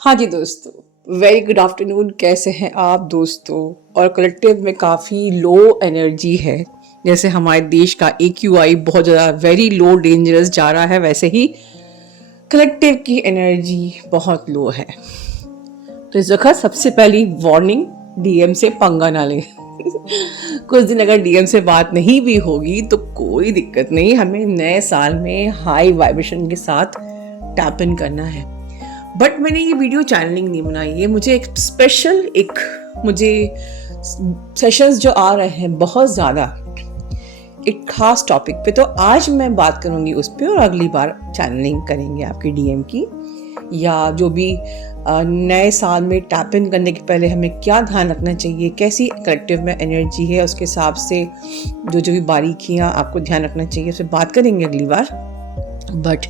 हाँ जी दोस्तों, very good afternoon. कैसे हैं आप दोस्तों? और कलेक्टिव में काफ़ी लो एनर्जी है। जैसे हमारे देश का AQI बहुत ज़्यादा वेरी लो डेंजरस जा रहा है, वैसे ही कलेक्टिव की एनर्जी बहुत लो है। तो इस वक्त सबसे पहली वार्निंग, डीएम से पंगा ना लें। कुछ दिन अगर डीएम से बात नहीं भी होगी तो कोई दिक्कत नहीं, हमें नए साल में हाई वाइब्रेशन के साथ टैप इन करना है। बट मैंने ये वीडियो चैनलिंग नहीं बनाई है, मुझे एक स्पेशल मुझे सेशंस जो आ रहे हैं बहुत ज़्यादा एक खास टॉपिक पे, तो आज मैं बात करूँगी उस पर और अगली बार चैनलिंग करेंगे आपके डीएम की, या जो भी नए साल में टैप इन करने के पहले हमें क्या ध्यान रखना चाहिए, कैसी कलेक्टिव में एनर्जी है, उसके हिसाब से जो भी बारीकियाँ आपको ध्यान रखना चाहिए, उस पर बात करेंगे अगली बार। बट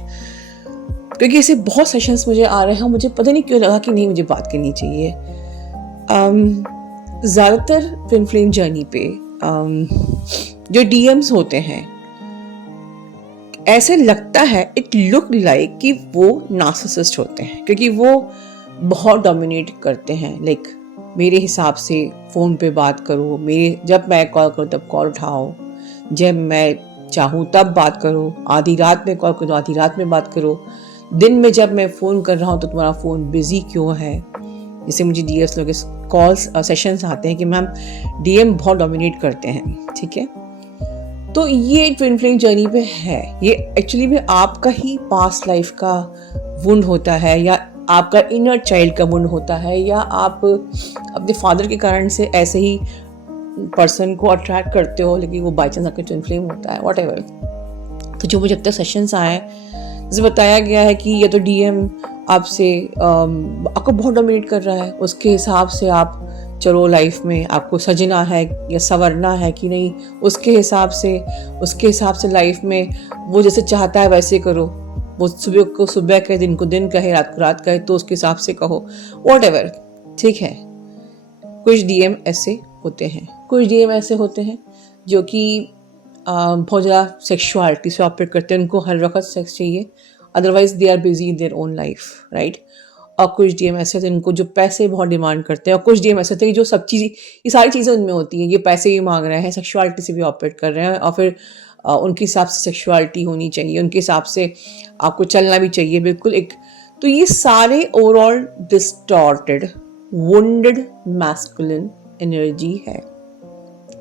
क्योंकि ऐसे बहुत सेशंस मुझे आ रहे हैं, मुझे पता नहीं क्यों लगा कि नहीं, मुझे बात करनी चाहिए। ज़्यादातर ट्विन फ्लेम जर्नी पे जो डीएम्स होते हैं, ऐसे लगता है, इट लुक लाइक कि वो नार्सिसिस्ट होते हैं, क्योंकि वो बहुत डोमिनेट करते हैं। लाइक मेरे हिसाब से फ़ोन पे बात करो, जब मैं कॉल करूँ तब कॉल उठाओ, जब मैं चाहूँ तब बात करो, आधी रात में कॉल करो आधी रात में बात करो, दिन में जब मैं फ़ोन कर रहा हूँ तो तुम्हारा फ़ोन बिजी क्यों है। जैसे मुझे डीएस लोग कॉल्स सेशंस आते हैं कि मैम डीएम बहुत डोमिनेट करते हैं, ठीक है। तो ये ट्विन फ्लेम जर्नी पे है, ये एक्चुअली में आपका ही पास्ट लाइफ का वुंड होता है, या आपका इनर चाइल्ड का वुंड होता है, या आप अपने फादर के कारण से ऐसे ही पर्सन को अट्रैक्ट करते हो, लेकिन वो बाई चांस आपका ट्विन फ्लेम होता है, व्हाटएवर। तो जो मुझे अब तक सेशंस आए, जैसे बताया गया है कि ये तो डीएम आपसे आपको बहुत डोमिनेट कर रहा है, उसके हिसाब से आप चलो लाइफ में, आपको सजना है या संवरना है कि नहीं, उसके हिसाब से लाइफ में वो जैसे चाहता है वैसे करो। वो सुबह को सुबह कहे, दिन को दिन कहे, रात को रात कहे, तो उसके हिसाब से कहो, व्हाटएवर, ठीक है। कुछ डीएम ऐसे होते हैं, कुछ डीएम ऐसे होते हैं जो कि बहुत ज़्यादा सेक्सुअलिटी से ऑपरेट करते हैं, उनको हर वक्त सेक्स चाहिए, otherwise they are busy in their own life, right. और कुछ डीएम ऐसे होते हैं इनको जो पैसे बहुत डिमांड करते हैं, और कुछ डीएम ऐसे होते हैं जो सब चीज़, ये सारी चीज़ें उनमें होती हैं, ये पैसे भी मांग रहे हैं, सेक्सुअलिटी से भी ऑपरेट कर रहे हैं, और फिर उनके हिसाब से सेक्सुअलिटी होनी चाहिए, उनके हिसाब से आपको चलना भी चाहिए, बिल्कुल एक। तो ये सारे overall distorted wounded masculine energy है,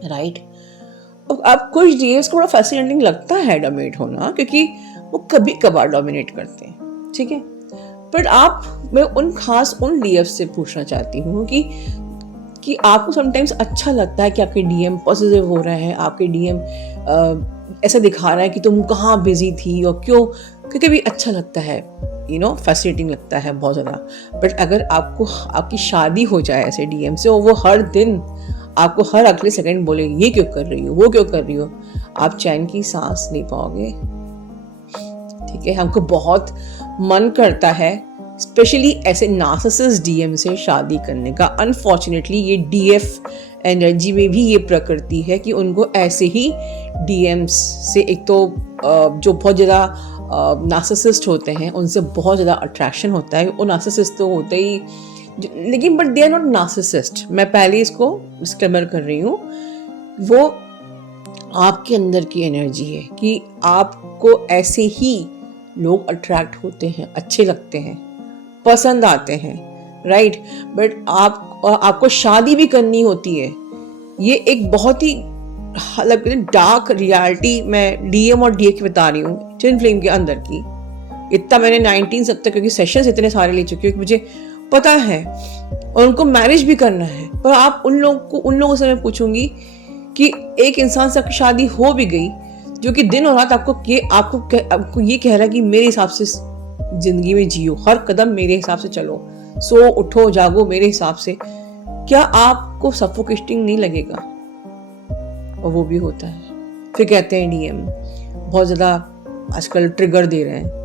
राइट। अब कुछ डीएस को बड़ा फैसिनेटिंग लगता है डोमिनेट होना, क्योंकि वो कभी कभार डोमिनेट करते हैं, ठीक है। बट मैं उन डीएफ से पूछना चाहती हूँ कि आपको समटाइम्स अच्छा लगता है कि आपके डीएम पॉजिटिव हो रहे हैं, आपके डीएम ऐसा दिखा रहा है कि तुम कहाँ बिजी थी और क्यों, क्योंकि भी अच्छा लगता है, फैसिनेटिंग लगता है बहुत ज़्यादा। बट अगर आपकी शादी हो जाए ऐसे डीएम से, और वो हर दिन आपको हर अगले सेकंड बोले ये क्यों कर रही हो, वो क्यों कर रही हो, आप चैन की सांस नहीं पाओगे, ठीक है। हमको बहुत मन करता है स्पेशली ऐसे नार्सिसिस्ट डीएम से शादी करने का। अनफॉर्चुनेटली ये डीएफ एनर्जी में भी ये प्रकृति है कि उनको ऐसे ही डीएम्स से, एक तो जो बहुत ज़्यादा नार्सिसिस्ट होते हैं उनसे बहुत ज़्यादा अट्रैक्शन होता है। वो नार्सिसिस्ट तो होते ही, लेकिन but they are not narcissist, मैं पहले इसको डिस्क्लेमर कर रही हूँ। वो आपके अंदर की एनर्जी है कि आपको ऐसे ही लोग अट्रैक्ट होते हैं, अच्छे लगते हैं, पसंद आते हैं, राइट। बट आपको शादी भी करनी होती है। ये एक बहुत ही डार्क रियलिटी मैं डीएम और डीए की बता रही हूँ, ट्विन फ्लेम के अंदर की। इतना मैंने 19 तक, क्योंकि सेशंस इतने सारे ले चुकी हूँ कि मुझे पता है, और उनको मैरिज भी करना है। पर आप उन लोगों से मैं पूछूंगी कि एक इंसान से आपकी शादी हो भी गई, जो कि दिन और रात आपको ये कह रहा है कि मेरे हिसाब से जिंदगी में जियो, हर कदम मेरे हिसाब से चलो, सो उठो जागो मेरे हिसाब से, क्या आपको सफोकेटिंग नहीं लगेगा? और वो भी होता है। फिर कहते हैं डीएम बहुत ज्यादा आजकल ट्रिगर दे रहे हैं।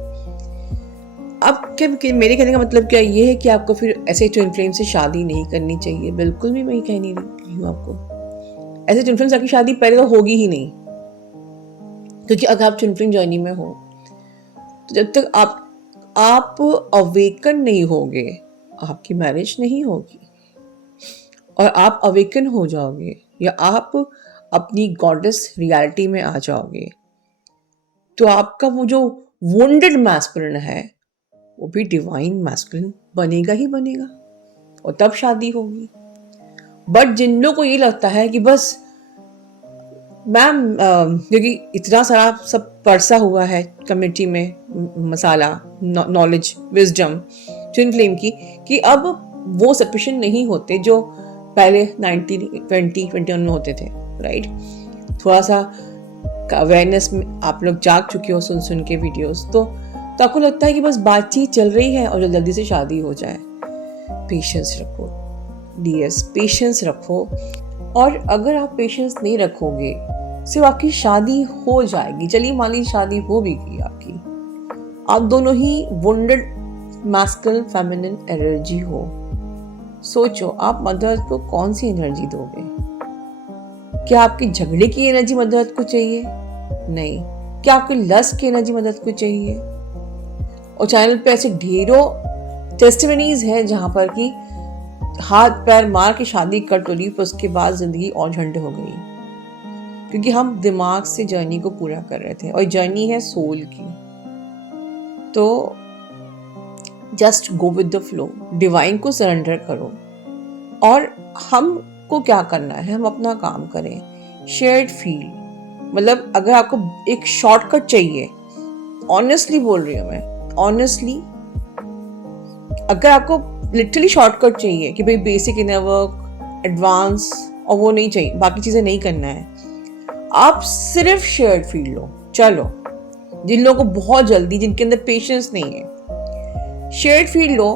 अब मेरे कहने का मतलब क्या ये है कि आपको फिर ऐसे ट्विन फ्लेम से शादी नहीं करनी चाहिए? बिल्कुल भी मैं कह नहीं रही हूँ आपको, ऐसे ट्विन फ्लेम से आपकी शादी पहले तो होगी ही नहीं, क्योंकि अगर आप ट्विन फ्लेम जर्नी में हो तो जब तक आप अवेकन नहीं होगे, आपकी मैरिज नहीं होगी और आप अवेकन हो जाओगे या आप अपनी गॉडेस रियलिटी में आ जाओगे, तो आपका वो जो वुंडेड मैस्कुलिन है वो भी डिवाइन मैस्कुलिन बनेगा ही बनेगा और तब शादी होगी। बट जिन लोगों को ये लगता है कि बस मैम, क्योंकि इतना सारा सब परसा हुआ है कम्युनिटी में मसाला, नॉलेज, विजडम ट्विन फ्लेम की, कि अब वो सफिशिएंट नहीं होते जो पहले 1920-21 में होते थे, राइट। थोड़ा सा अवेयरनेस में आप लोग जाग चुके हो सुन सुन के वीडियोस, तो आपको लगता है कि बस बातचीत चल रही है और जल्दी से शादी हो जाए। पेशेंस रखो डियर्स, पेशेंस रखो। और अगर आप पेशेंस नहीं रखोगे सिर्फ आपकी शादी हो जाएगी, चलिए मान लीजिए शादी हो भी गई आपकी, आप दोनों ही वुंडेड मैस्कुलिन फेमिनिन एनर्जी हो, सोचो आप मदर को कौन सी एनर्जी दोगे? क्या आपकी झगड़े की एनर्जी मदर को चाहिए? नहीं। क्या आपकी लस्ट की एनर्जी मदद को चाहिए? और चैनल पे ऐसे ढेरों टेस्टिमनीज है जहां पर कि हाथ पैर मार के शादी कर तो ली, पर उसके बाद जिंदगी और झंड हो गई, क्योंकि हम दिमाग से जर्नी को पूरा कर रहे थे और जर्नी है सोल की। तो just go with the flow, divine को सरेंडर करो। और हमको क्या करना है, हम अपना काम करें। शेयर्ड फील, मतलब अगर आपको एक शॉर्टकट चाहिए, ऑनेस्टली बोल रही हूँ मैं, ऑनेस्टली, अगर आपको लिटरली शॉर्टकट चाहिए कि भाई बेसिक इनर वर्क, एडवांस और वो नहीं चाहिए, बाकी चीजें नहीं करना है, आप सिर्फ शेयर्ड फील लो। चलो, जिन लोगों को बहुत जल्दी, जिनके अंदर पेशेंस नहीं है, shared feel low.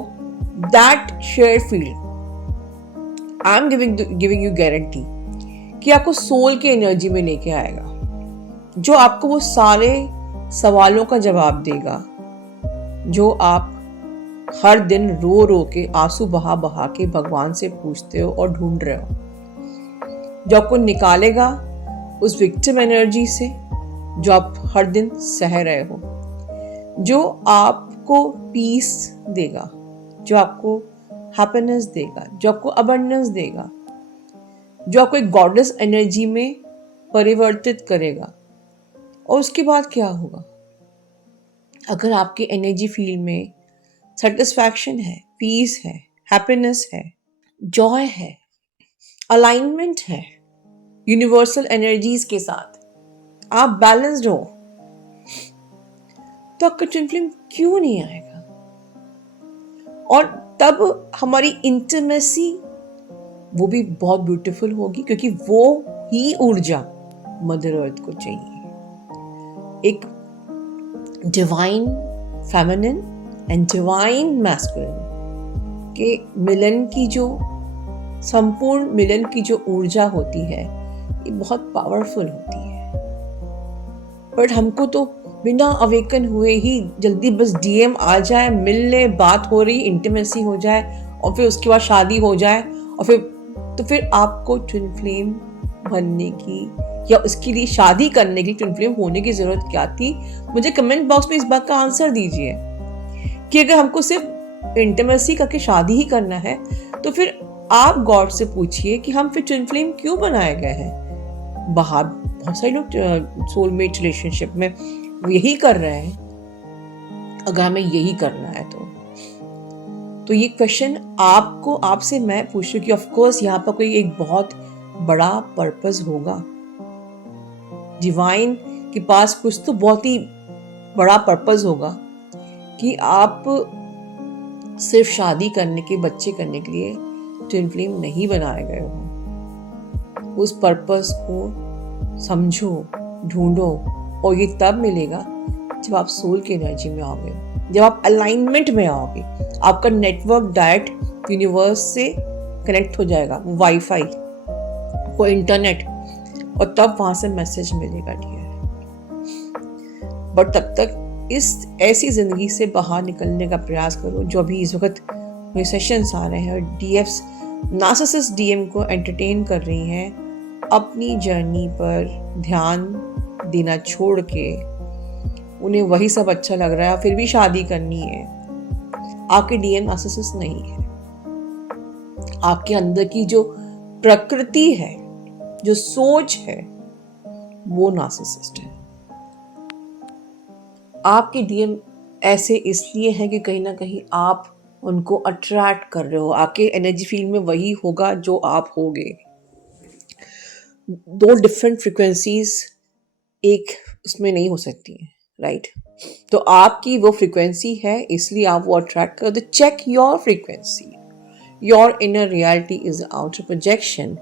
That shared feel, I am giving you guarantee कि आपको सोल की एनर्जी में लेके आएगा, जो आपको वो सारे सवालों का जवाब देगा जो आप हर दिन रो रो के, आंसू बहा बहा के भगवान से पूछते हो और ढूंढ रहे हो, जो आपको निकालेगा उस विक्टिम एनर्जी से जो आप हर दिन सह रहे हो, जो आपको पीस देगा, जो आपको हैप्पीनेस देगा, जो आपको अबंडेंस देगा, जो आपको एक गॉडेस एनर्जी में परिवर्तित करेगा। और उसके बाद क्या होगा? अगर आपके एनर्जी फील्ड में सेटिस्फैक्शन है, पीस है, हैप्पीनेस है, जॉय है, अलाइनमेंट है यूनिवर्सल एनर्जीज के साथ, आप बैलेंस्ड हो, तो आपका ट्विन फ्लेम क्यों नहीं आएगा? और तब हमारी इंटीमेसी वो भी बहुत ब्यूटीफुल होगी, क्योंकि वो ही ऊर्जा मदर अर्थ को चाहिए। एक divine feminine and divine masculine के मिलन की जो संपूर्ण मिलन की जो ऊर्जा होती है, ये बहुत पावरफुल होती है। बट हमको तो बिना अवेकन हुए ही जल्दी बस डीएम आ जाए, मिल ले, बात हो रही, इंटीमेसी हो जाए और फिर उसके बाद शादी हो जाए, और फिर आपको ट्विन फ्लेम बनने की या उसके लिए शादी करने की, ट्विन फ्लेम होने की जरूरत क्या थी? मुझे कमेंट बॉक्स में इस बात का आंसर दीजिए कि अगर हमको सिर्फ इंटीमेसी करके शादी ही करना है, तो फिर आप गॉड से पूछिए कि हम फिर ट्विन फ्लेम क्यों बनाए गए हैं। बाहर बहुत सारे लोग सोलमेट रिलेशनशिप में यही कर रहे हैं। अगर हमें यही करना है तो ये क्वेश्चन आपसे मैं पूछ रही हूँ कि ऑफ कोर्स यहाँ पर कोई एक बहुत बड़ा पर्पस होगा। डिवाइन के पास कुछ तो बहुत ही बड़ा पर्पस होगा कि आप सिर्फ शादी करने के, बच्चे करने के लिए ट्विन फ्लेम नहीं बनाए गए हो। उस पर्पस को समझो, ढूंढो, और ये तब मिलेगा जब आप सोल की एनर्जी में आओगे, जब आप अलाइनमेंट में आओगे। आपका नेटवर्क डायरेक्ट यूनिवर्स से कनेक्ट हो जाएगा, वाईफाई, वो इंटरनेट, और तब वहां से मैसेज मिलेगा डियर। बट तब तक इस ऐसी जिंदगी से बाहर निकलने का प्रयास करो। जो अभी इस वक्त ये सेशंस आ रहे हैं और डीएफ्स नार्सिसिस्ट डीएम को एंटरटेन कर रही हैं, अपनी जर्नी पर ध्यान देना छोड़ के, उन्हें वही सब अच्छा लग रहा है फिर भी शादी करनी है, आपके डीएम नार्सिसिस्ट नहीं है। आपके अंदर की जो प्रकृति है, जो सोच है, वो नार्सिसिस्ट है। आपके डीएम ऐसे इसलिए हैं कि कहीं ना कहीं आप उनको अट्रैक्ट कर रहे हो। आपके एनर्जी फील्ड में वही होगा जो आप होगे। दो डिफरेंट फ्रिक्वेंसीज एक उसमें नहीं हो सकती हैं, राइट? तो आपकी वो फ्रिक्वेंसी है, इसलिए आप वो अट्रैक्ट करो। तो check your frequency. Your inner reality is outer projection.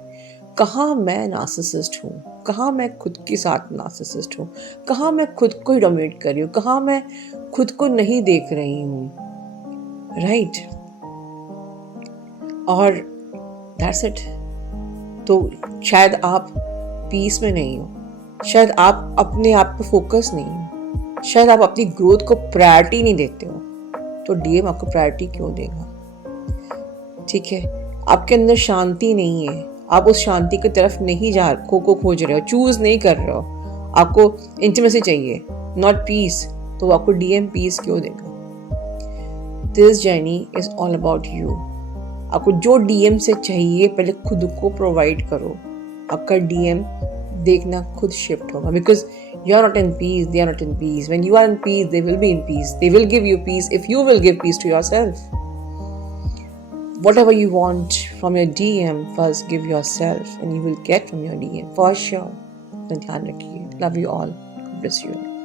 कहाँ मैं नार्सिसिस्ट हूँ, कहाँ मैं खुद के साथ नार्सिसिस्ट हूँ, कहाँ मैं खुद को ही डोमिनेट कर रही हूँ, कहाँ मैं खुद को नहीं देख रही हूँ, राइट? और दैट्स इट। तो शायद आप पीस में नहीं हो, शायद आप अपने आप पे फोकस नहीं हो, शायद आप अपनी ग्रोथ को प्रायोरिटी नहीं देते हो। तो डीएम आपको प्रायोरिटी क्यों देगा? ठीक है, आपके अंदर शांति नहीं है, आप उस शांति की तरफ नहीं जा खोज रहे हो, चूज नहीं कर रहे हो, आपको इंटीमेसी चाहिए, नॉट पीस। तो आपको डीएम पीस क्यों देगा? This journey is all about you. आपको जो डीएम से चाहिए पहले खुद को प्रोवाइड करो। आपका डीएम देखना खुद शिफ्ट होगा, because you are not in peace, they are not in peace. When you are in peace, they will be in peace, they will give you peace if you will give peace to yourself. Whatever you want from your DM, first give yourself and you will get from your DM for sure. ध्यान रखिए. Love you all. God bless you.